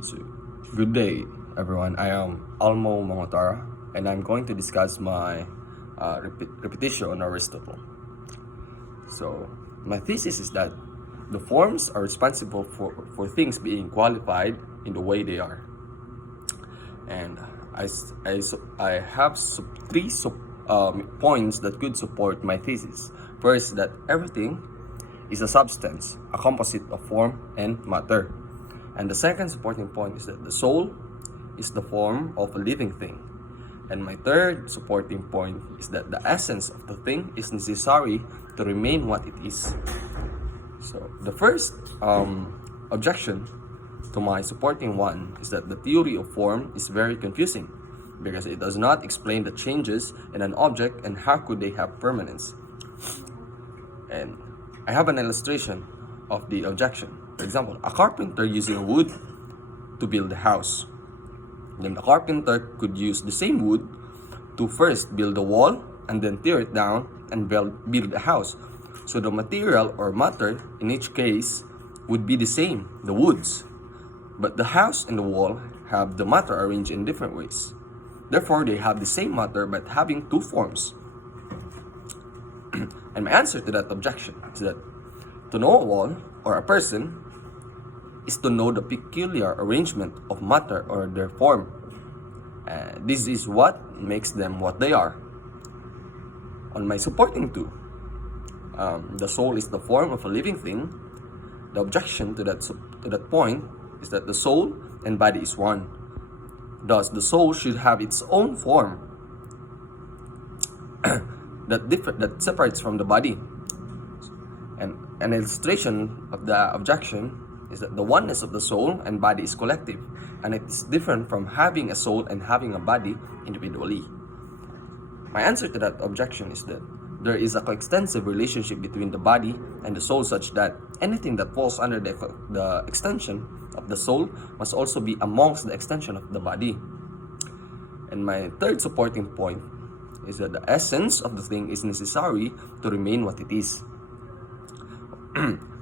So, good day, everyone. I am Almo Mangotara, and I'm going to discuss my Repetitio on Aristotle. So, my thesis is that the forms are responsible for things being qualified in the way they are. And I have three points that could support my thesis. First, that everything is a substance, a composite of form and matter. And the second supporting point is that the soul is the form of a living thing. And my third supporting point is that the essence of the thing is necessary to remain what it is. So the first objection to my supporting one is that the theory of form is very confusing because it does not explain the changes in an object and how could they have permanence. And I have an illustration of the objection. For example, a carpenter using wood to build a house. Then the carpenter could use the same wood to first build a wall and then tear it down and build a house. So the material or matter in each case would be the same, the woods. But the house and the wall have the matter arranged in different ways. Therefore, they have the same matter but having two forms. And my answer to that objection is that to know a wall or a person is to know the peculiar arrangement of matter or their form. This is what makes them what they are. On my supporting two, the soul is the form of a living thing. The objection to that point is that the soul and body is one. Thus, the soul should have its own form that separates from the body. And an illustration of the objection is that the oneness of the soul and body is collective, and it is different from having a soul and having a body individually. My answer to that objection is that there is a coextensive relationship between the body and the soul such that anything that falls under the extension of the soul must also be amongst the extension of the body. And my third supporting point is that the essence of the thing is necessary to remain what it is.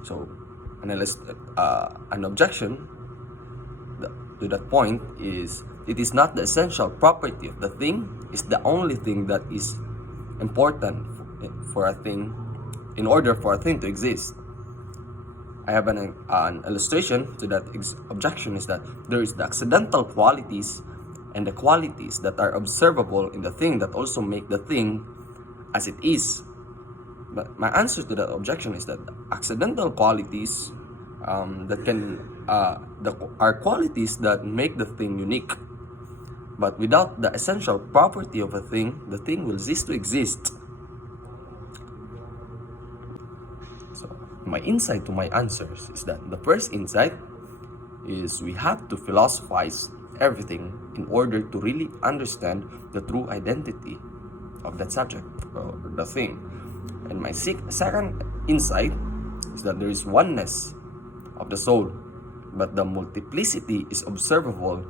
So, an objection to that point is it is not the essential property of the thing, it's the only thing that is important for a thing in order for a thing to exist. I have an illustration to that objection is that there is the accidental qualities and the qualities that are observable in the thing that also make the thing as it is. But my answer to that objection is that accidental qualities are qualities that make the thing unique. But without the essential property of a thing, the thing will cease to exist. So, my insight to my answers is that the first insight is we have to philosophize everything in order to really understand the true identity of that subject or the thing. And my second insight is that there is oneness of the soul, but the multiplicity is observable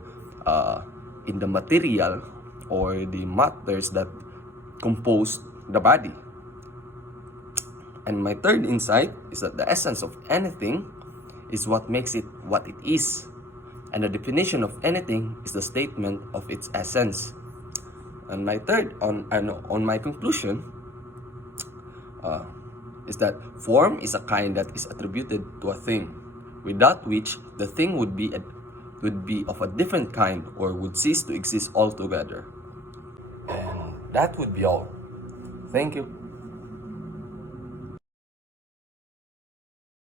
in the material or the matters that compose the body. And my third insight is that the essence of anything is what makes it what it is. And the definition of anything is the statement of its essence. And my third, on my conclusion, is that form is a kind that is attributed to a thing, without which the thing would be of a different kind or would cease to exist altogether. And that would be all. Thank you.